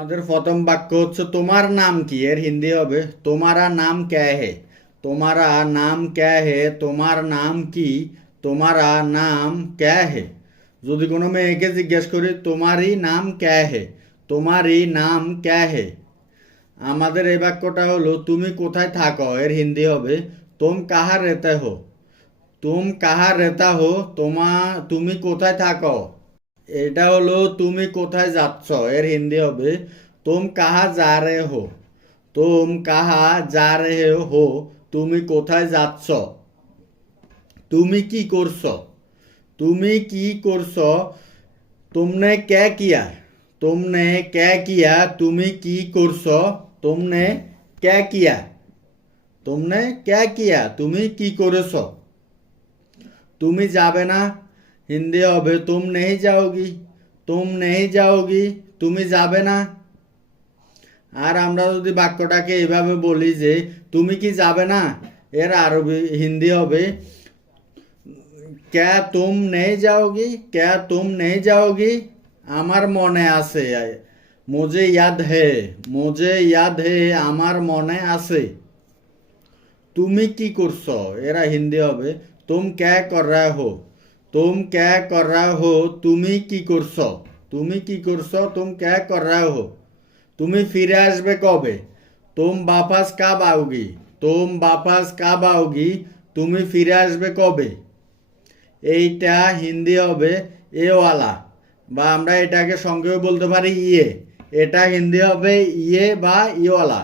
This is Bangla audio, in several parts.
আমাদের প্রথম বাক্য হচ্ছে, তোমার নাম কি? এর হিন্দি হবে, তোমারা নাম ক্যা হে? তোমারা নাম ক্যা হে? তোমার নাম কি? তোমারা নাম ক্যা হে? যদি কোনো মেয়েকে জিজ্ঞেস করি, তোমারই নাম ক্যা হে? তোমারই নাম ক্যা হে? আমাদের এই বাক্যটা হলো, তুমি কোথায় থাকো? এর হিন্দি হবে, তুম কাহা রেতে হো? তুম কাহা রেতা হো? তোমা, তুমি কোথায় থাকো? এটা হলো তুমি কোথায় যাচ্ছ? এর হিন্দি হবে, তুম কাহা যা রে হো? তুম কাহা যা রে হো? তুমি কোথায় যাচ্ছ? তুমি কি করছ? তুমি কি করছ? তুমনে কে কিয়া? তুমনে কে কিয়া? তুমি কি করছ? তুমনে কে কিয়া? তোমনে কে কিয়া? তুমি কি করেছ? তুমি যাবে না? হিন্দি হবে, তুম নেই যাওগি, তুম নেই যাওগি, তুমি যাবে না? আর আমরা যদি বাক্যটাকে এভাবে বলি যে, তুমি কি যাবে না? এর আরবি, হিন্দি হবে, ক্যা তুম নেই যাওগি, ক্যা তুম নেই যাওগি? আমার মনে আছে মুঝে ইয়াদ হে, মুঝে ইয়াদ হে, আমার মনে আছে। তুমি কি করছ? এরা হিন্দি হবে, তুম ক্যা কর রা হো? তুম ক্যা কর রা হো তুমি কি করছ? তুমি কি করছ? তুম ক্যা কর রা হো তুমি ফিরে আসবে কবে? তুম বাপাস কাব আওগি? তুম বাপাস কাব আওগি? তুমি ফিরে আসবে কবে? এইটা হিন্দি হবে এওয়ালা বা আমরা এটাকে সঙ্গেও বলতে পারি ইয়ে। এটা হিন্দি হবে ইয়ে বা ইওয়ালা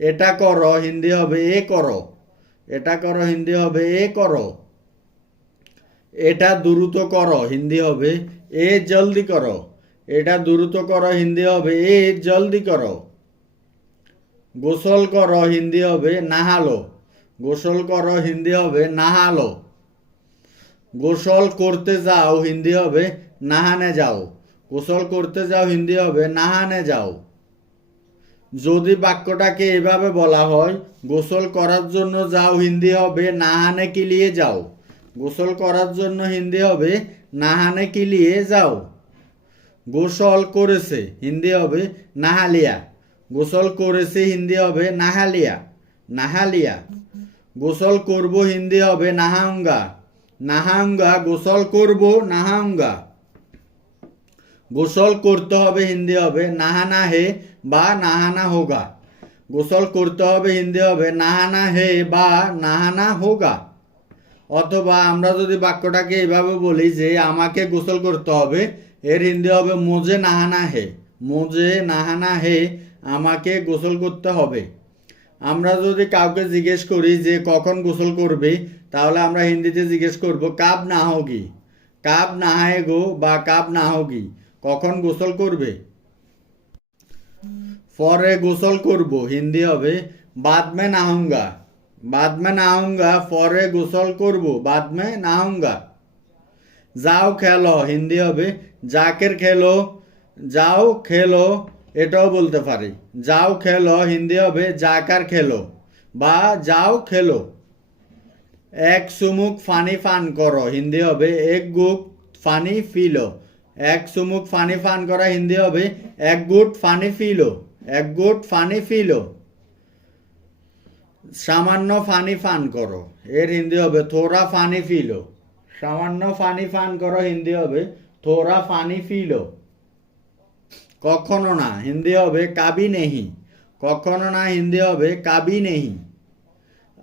এটা করো, হিন্দি হবে এ করো। এটা করো, হিন্দি হবে এ করো। এটা দ্রুত করো, হিন্দি হবে, এ জলদি করো। এটা দ্রুত করো, হিন্দি হবে, এ জলদি করো। গোসল করো, হিন্দি হবে, নাহালো। গোসল করো, হিন্দি হবে, নাহালো। গোসল করতে যাও, হিন্দি হবে, নাহানে যাও। গোসল করতে যাও, হিন্দি হবে, নাহানে যাও। যদি বাক্যটাকে এভাবে বলা হয়, গোসল করার জন্য যাও, হিন্দি হবে, নাহানে কিলিয়ে যাও। গোসল করার জন্য হিন্দি হবে, নাহানে কিলিয়ে যাও। গোসল করেছে, হিন্দি হবে, নাহালিয়া। গোসল করেছে, হিন্দি হবে, নাহালিয়া। নাহালিয়া। গোসল করব, হিন্দি হবে, নাহাঙ্গা। নাহাঙ্গা। গোসল করব, নাহাঙ্গা। গোসল করতে হবে, হিন্দি হবে, নাহানা হে বা নাহানা হোগা। গোসল করতে হবে, হিন্দি হবে, নাহানা হে বা নাহানা হোগা। অথবা আমরা যদি বাক্যটাকে এভাবে বলি যে আমাকে গোসল করতে হবে, এর হিন্দি হবে মোজে নাহানা হে। মোজে নাহানা হে, আমাকে গোসল করতে হবে। আমরা যদি কাউকে জিজ্ঞেস করি যে কখন গোসল করবে, তাহলে আমরা হিন্দিতে জিজ্ঞেস করব, কাব না হোগি? কাব না গো বা কাব না হোগি? কখন গোসল করবে? পরে গোসল করব, হিন্দি হবে বাদ মে নাহুঙ্গা। বাদ মে নাহুঙ্গা পরে গোসল করব। বাদ মে নাহুঙ্গা যাও খেলো, হিন্দি হবে। জাকের খেলো, যাও খেলো, এটাও বলতে পারি। যাও খেলো, হিন্দি হবে জাকার খেলো, বা যাও খেলো। এক চুমুক ফানি ফান করো, হিন্দি হবে, এক গুক ফানি ফিলো। এক চুমুক ফানি ফান করা, হিন্দি হবে, এক গুট ফানি ফিলো, এক গুট ফানি ফিলো। সামান্য ফানি ফান করো। এর হিন্দি হবে, থোড়া ফানি ফিলো। সামান্য ফানি ফান করো, হিন্দি হবে, থোড়া ফানি ফিলো। কখনো না, হিন্দি হবে, কাবি নেহি। কখনো না, হিন্দি হবে, কাবি নেহি।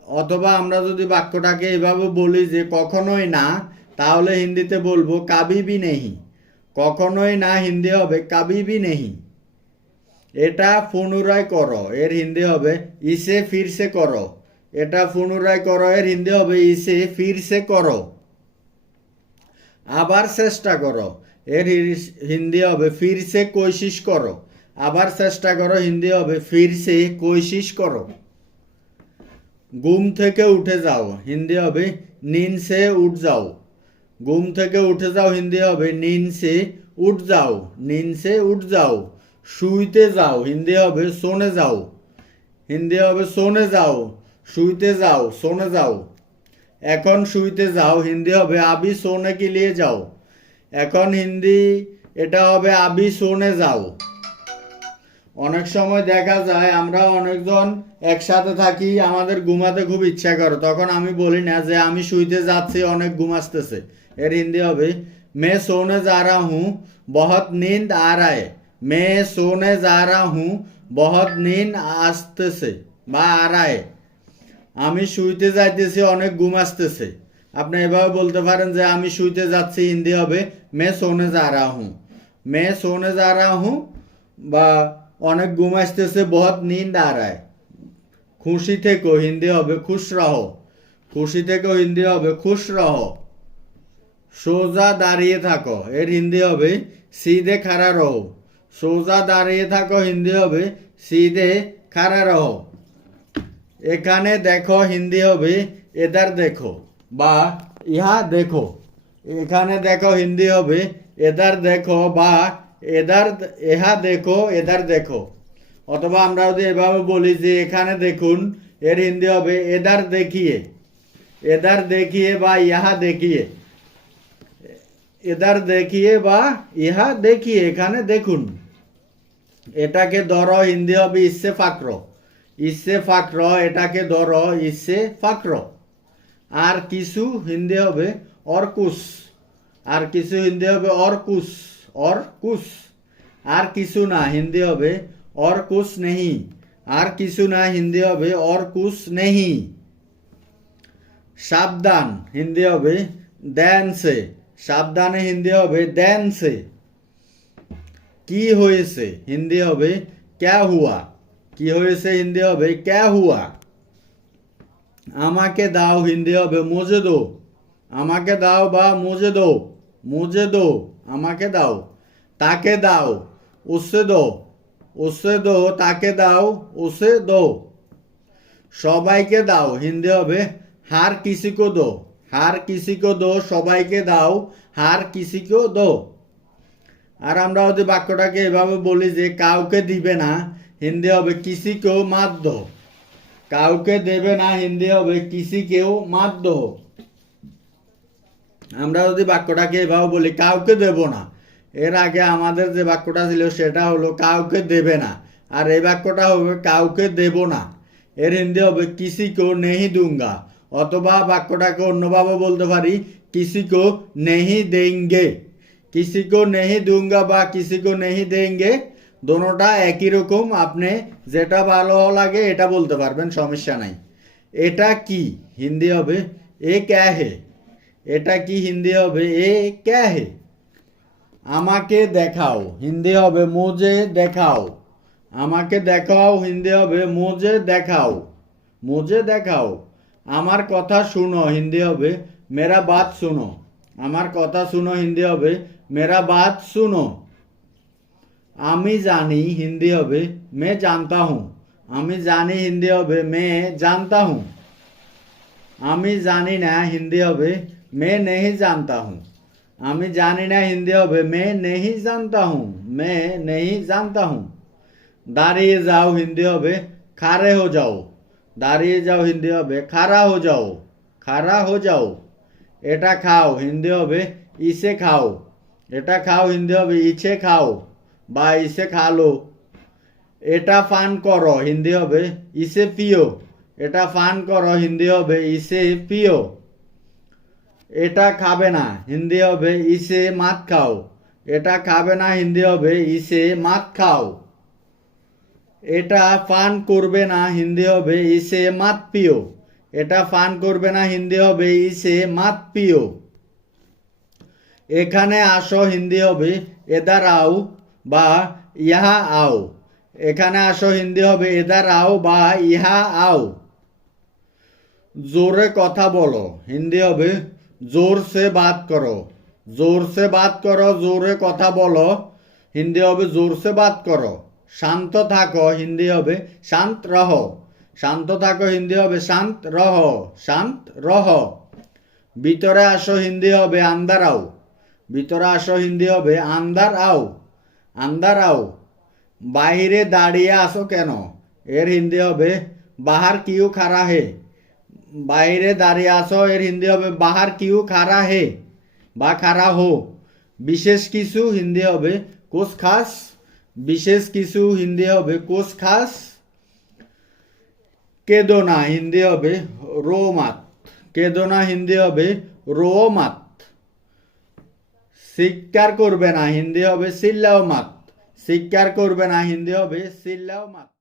অথবা আমরা যদি বাক্যটাকে এভাবে বলি যে, কখনোই না, তাহলে হিন্দিতে বলব কাবিবি নেহি। কখনোই না, হিন্দি হবে কাবিবি নেহি। এটা পুনরায় করো, এর হিন্দি হবে ইসে ফিরসে করো। এটা পুনরায় করো, এর হিন্দি হবে ইসে ফিরসে করো। আবার চেষ্টা করো, এর হিন্দি হবে ফিরসে কোশিশ করো। আবার চেষ্টা করো, হিন্দি হবে ফিরসে কোশিশ করো। ঘুম থেকে উঠে যাও, হিন্দি হবে নিন সে উঠ যাও। ঘুম থেকে উঠে যাও, হিন্দি হবে নিন সে উঠ যাও নিন সে উঠ যাও। শুইতে যাও, হিন্দি হবে শোনে যাও। হিন্দি হবে শোনে যাও, শুইতে যাও, শোনে যাও। এখন শুইতে যাও, হিন্দি হবে আবি সোনে কি লিয়ে যাও। এখন হিন্দি, এটা হবে আবি সোনে যাও। অনেক সময় দেখা যায়, আমরা অনেকজন একসাথে থাকি, আমাদের ঘুমাতে খুব ইচ্ছা করে। তখন আমি বলি না যে, আমি শুইতে যাচ্ছি, অনেক ঘুম আসতেছে। এর হিন্দি হবে, মে সোনে যা রা হুঁ, বহুত নীন্দ আ রা है মে সোনে যা রা হুঁ বহুত নীন্দ আসতেছে বা আ রা है আমি শুইতে যাইতেছি অনেক ঘুম আসতেছে আপনি এভাবে বলতে পারেন যে আমি শুইতে যাচ্ছি হিন্দি হবে মে সোনে যা রা হুঁ মে সোনে যা রা হুঁ বা অনেক ঘুম আসতেছে বহুত নিন্দ আ রা है খুশি থেকো হিন্দি হবে খুশ রহো খুশি থেকো হিন্দি হবে খুশ রহো সোজা দাঁড়িয়ে থাকো এর হিন্দি হবে সিধে খাড়া রহো সোজা দাঁড়িয়ে থাকো, হিন্দি হবে, সিধে খাড়া রহো। এখানে দেখো, হিন্দি হবে এদার দেখো, বা ইহা দেখো। এখানে দেখো, হিন্দি হবে এদার দেখো, বা এদার এহা দেখো এদার দেখো। অথবা আমরা যদি এভাবে বলি যে, এখানে দেখুন, এর হিন্দি হবে এদার দেখিয়ে। এদার দেখিয়ে বা ইহা দেখিয়ে। এদার দেখিয়ে বা ইহা দেখিয়ে, এখানে দেখুন। এটাকে ধরো, হিন্দি হবে ইসে ফাকর। ইসে ফাকর, এটাকে ধরো, ইসে ফাকর। আর কিছু হিন্দি হবে অর্কুশ আর কিছু হিন্দি হবে অর্কুশ অর্কুশ আর কিছু না, হিন্দি হবে অর্কুশ নেহি। আর কিছু না, হিন্দি হবে অর্কুশ নেহি। সাবধান, হিন্দি হবে দেনসে। সাবধানে হিন্দি হবে দেনসে। কি হয়েছে হিন্দি হবে ক্যা হুয়া কি হয়েছে হিন্দি হবে? ক্যা হুয়া আমাকে দাও হিন্দি হবে মুজে দো। আমাকে দাও বা মুজে দো। মুজে দো, আমাকে দাও। তাকে দাও, উসে দো। উসে দো, তাকে দাও, উসে দো। সবাইকে দাও, হিন্দি হবে হার কিসিকো দো। হার কিসিকো দো, সবাইকে দাও, হার কিসিকো দো। আর আমরা যদি বাক্যটাকে এভাবে বলি যে কাউকে দিবে না, হিন্দি হবে কিসিকেও মাত দো কাউকে দেবে না, হিন্দি হবে কিসিকেও মাত দো আমরা যদি বাক্যটাকে এভাবে বলি, কাউকে দেব না। এর আগে আমাদের যে বাক্যটা ছিল সেটা হলো কাউকে দেবে না। আর এই বাক্যটা হবে কাউকে দেব না। এর হিন্দি হবে কিসিকেও নেহি দুঙ্গা। অথবা বাক্যটাকে অন্যভাবে বলতে পারি কিসিকো নেহি দেঙ্গে। কিসিকো নেহি দুঙ্গা বা কিসিকো নেহি দেঙ্গে দোনোটা একই রকম আপনি যেটা ভালো লাগে এটা বলতে পারবেন সমস্যা নাই এটা কি হিন্দি হবে এ ক্যা হে এটা কি হিন্দি হবে এ ক্যা হে আমাকে দেখাও, হিন্দি হবে মুজে দেখাও। আমাকে দেখাও, হিন্দি হবে মুজে দেখাও। মুজে দেখাও। আমার কথা শুনো, হিন্দি হবে, মেরা বাত শুনো। আমার কথা শুনো, হিন্দি হবে মেরা বাত শুনো আমি জানি হিন্দি হবে মে জানতা হুঁ আমি জানি হিন্দি হবে মে জানতা হুঁ আমি জানি না হিন্দি হবে মে নেহি জানতা হুঁ আমি জানি না হিন্দি হবে মে নেহি জানতা হুঁ মে নেহি জানতা হুঁ দাঁড়িয়ে যাও হিন্দি হবে খারে হো যাও দাঁড়িয়ে যাও হিন্দি হবে খাড়া হো যাও খাড়া হো যাও এটা খাও হিন্দি হবে ইসে খাও এটা খাও, হিন্দি হবে, ইছে খাও, বা ইসে খালো এটা ফান করো, হিন্দি হবে ইসে পিও। এটা ফান করো, হিন্দি হবে ইসে পিও। এটা খাবে না, হিন্দি হবে ইসে মাত খাও। এটা খাবে না, হিন্দি হবে ইসে মাত খাও। এটা পান করবে না, হিন্দি হবে ইসে মাত পিও। এটা পান করবে না, হিন্দি হবে ইসে মাত পিও। এখানে আসো হিন্দি হবে এদার আও বা ইহা আও। এখানে আসো হিন্দি হবে এদার আও বা ইহা আও। জোরে কথা বলো, হিন্দি হবে জোর সে বাত করো। জোর সে বাত করো, জোরে কথা বলো, হিন্দি হবে জোর সে বাত করো। শান্ত থাকো, হিন্দি হবে শান্ত রহ। শান্ত থাকো, হিন্দি হবে শান্ত রহ শান্ত রহ। ভিতরে আসো, হিন্দি হবে আন্দার আও। ভিতরে আসো হিন্দি হবে আন্দার আও আন্দার আও বাইরে দাঁড়িয়ে আসো কেন? এর হিন্দি হবে বাহার কিউ খারা হে বাইরে দাঁড়িয়ে আসো এর হিন্দি হবে বাহার কিউ খারা হে, বা খারা হো। বিশেষ কিছু হিন্দি হবে কুছ খাস বিশেষ কিছু হিন্দি হবে কোষ খাস কেদোনা হিন্দি হবে রোমাত কেদোনা হিন্দি হবে রোমাত স্বীকার করবে না হিন্দি হবে সিল্লাও মাত। শিকার করবে না হিন্দি হবে সিল্লাও মাত।